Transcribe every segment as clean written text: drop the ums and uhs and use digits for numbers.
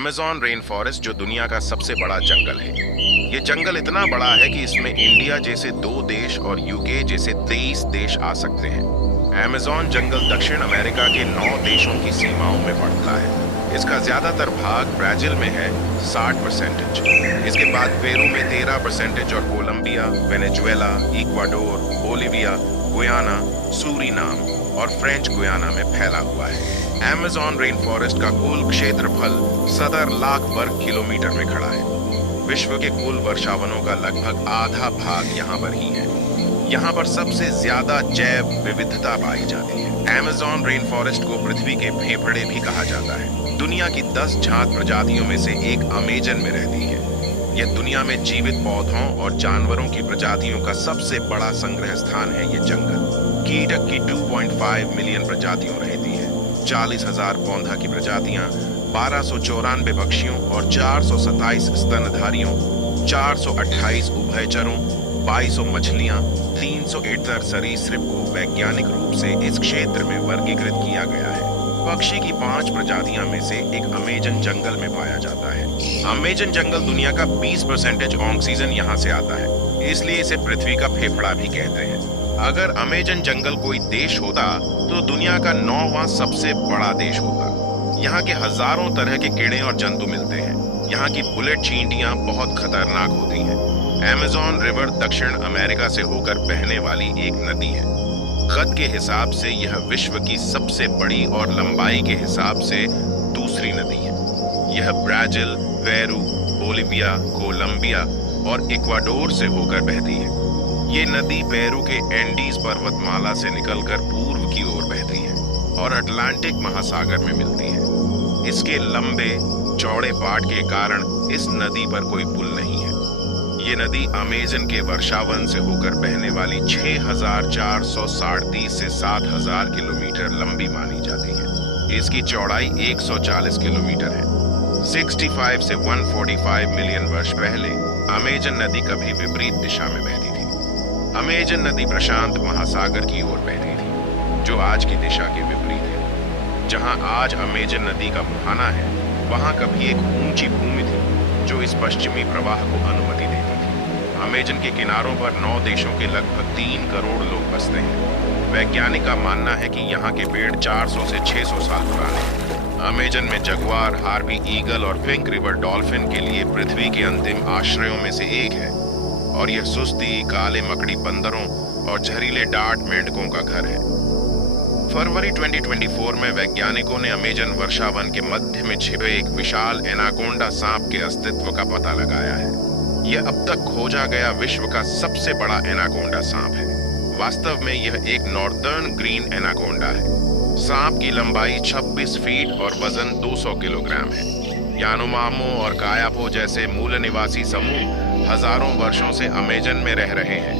Amazon rain forest जो दुनिया का सबसे बड़ा जंगल है। ये जंगल इतना बड़ा है कि इसमें इंडिया जैसे 2 देश और यूके जैसे 23 देश आ सकते हैं। अमेज़न जंगल दक्षिण अमेरिका के 9 देशों की सीमाओं में पड़ता है। इसका ज्यादातर भाग ब्राजील में है 60%। इसके बाद पेरू में 13% और Colombia, Venezuela, Ecuador, Bolivia, Guyana, Suriname और फ्रेंच गुयाना में फैला हुआ है। अमेज़न रेन फॉरेस्ट का कुल क्षेत्रफल 70 लाख वर्ग किलोमीटर में खड़ा है। विश्व के कुल वर्षावनों का लगभग आधा भाग यहाँ पर ही है। यहाँ पर सबसे ज्यादा जैव विविधता पाई जाती है। अमेज़न रेन फॉरेस्ट को पृथ्वी के फेफड़े भी कहा जाता है। दुनिया की 10 जात प्रजातियों में से एक अमेजन में रहती है। यह दुनिया में जीवित पौधों और जानवरों की प्रजातियों का सबसे बड़ा संग्रह स्थान है। ये जंगल कीटक की 2.5 मिलियन प्रजातियों रहती है। 40,000 पौधा की प्रजातियां, 1294 पक्षियों और 427 स्तनधारियों, 428 उभयचरों, 2200 मछलियां, 371 सरीसृप को वैज्ञानिक रूप से इस क्षेत्र में वर्गीकृत किया गया है। पक्षी की 5 प्रजातियां में से एक अमेजन जंगल में पाया जाता है। अमेजन जंगल दुनिया का 20% ऑक्सीजन यहाँ से आता है, इसलिए इसे पृथ्वी का फेफड़ा भी कहते हैं। अगर अमेजन जंगल कोई देश होता तो दुनिया का 9वां सबसे बड़ा देश होता। यहाँ के हजारों तरह के कीड़े और जंतु मिलते हैं। यहाँ की बुलेट चींटियां बहुत खतरनाक होती हैं। अमेज़न रिवर दक्षिण अमेरिका से होकर बहने वाली एक नदी है। कद के हिसाब से यह विश्व की सबसे बड़ी और लंबाई के हिसाब से दूसरी नदी है। यह ब्राजील, पेरू, बोलिविया, कोलंबिया और इक्वाडोर से होकर बहती है। ये नदी पेरू के एंडीज पर्वतमाला से निकलकर पूर्व की ओर बहती है और अटलांटिक महासागर में मिलती है। इसके लंबे चौड़े पाट के कारण इस नदी पर कोई पुल नहीं है। ये नदी अमेजन के वर्षावन से होकर बहने वाली 6,437 से 7,000 किलोमीटर लंबी मानी जाती है। इसकी चौड़ाई 140 किलोमीटर है। 65 से 145 मिलियन वर्ष पहले अमेजन नदी कभी विपरीत दिशा में बहती थी। अमेजन नदी प्रशांत महासागर की ओर बहती थी, जो आज की दिशा के विपरीत है। जहां आज अमेजन नदी का मुहाना है, वहां कभी एक ऊंची भूमि थी जो इस पश्चिमी प्रवाह को अनुमति देती थी। अमेजन के किनारों पर 9 देशों के लगभग 3 करोड़ लोग बसते हैं। वैज्ञानिक का मानना है कि यहाँ के पेड़ 400 से 600 साल पुराने हैं। अमेजन में जगुआर, हार्पी ईगल और पिंक रिवर डॉल्फिन के लिए पृथ्वी के अंतिम आश्रयों में से एक है और यह सुस्ती, काले मकड़ी बंदरों और जहरीले डार्ट मेंढकों का घर है। फरवरी 2024 में वैज्ञानिकों ने अमेजन वर्षावन के मध्य में छिपे एक विशाल एनाकोंडा सांप के अस्तित्व का पता लगाया है। यह अब तक खोजा गया विश्व का सबसे बड़ा एनाकोंडा सांप है। वास्तव में यह एक नॉर्दर्न ग्रीन एनाकोंडा है। सांप की लंबाई 26 फीट और वजन 200 किलोग्राम है। यानुमामो और कायापो जैसे मूल निवासी समूह हजारों वर्षों से अमेजन में रह रहे हैं।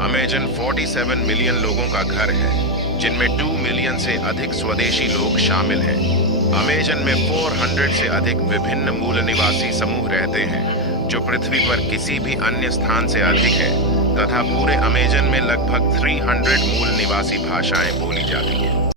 अमेजन 47 मिलियन लोगों का घर है, जिनमें 2 मिलियन से अधिक स्वदेशी लोग शामिल हैं। अमेजन में 400 से अधिक विभिन्न मूल निवासी समूह रहते हैं, जो पृथ्वी पर किसी भी अन्य स्थान से अधिक है, तथा पूरे अमेजन में लगभग 300 मूल निवासी भाषाएं बोली जाती हैं।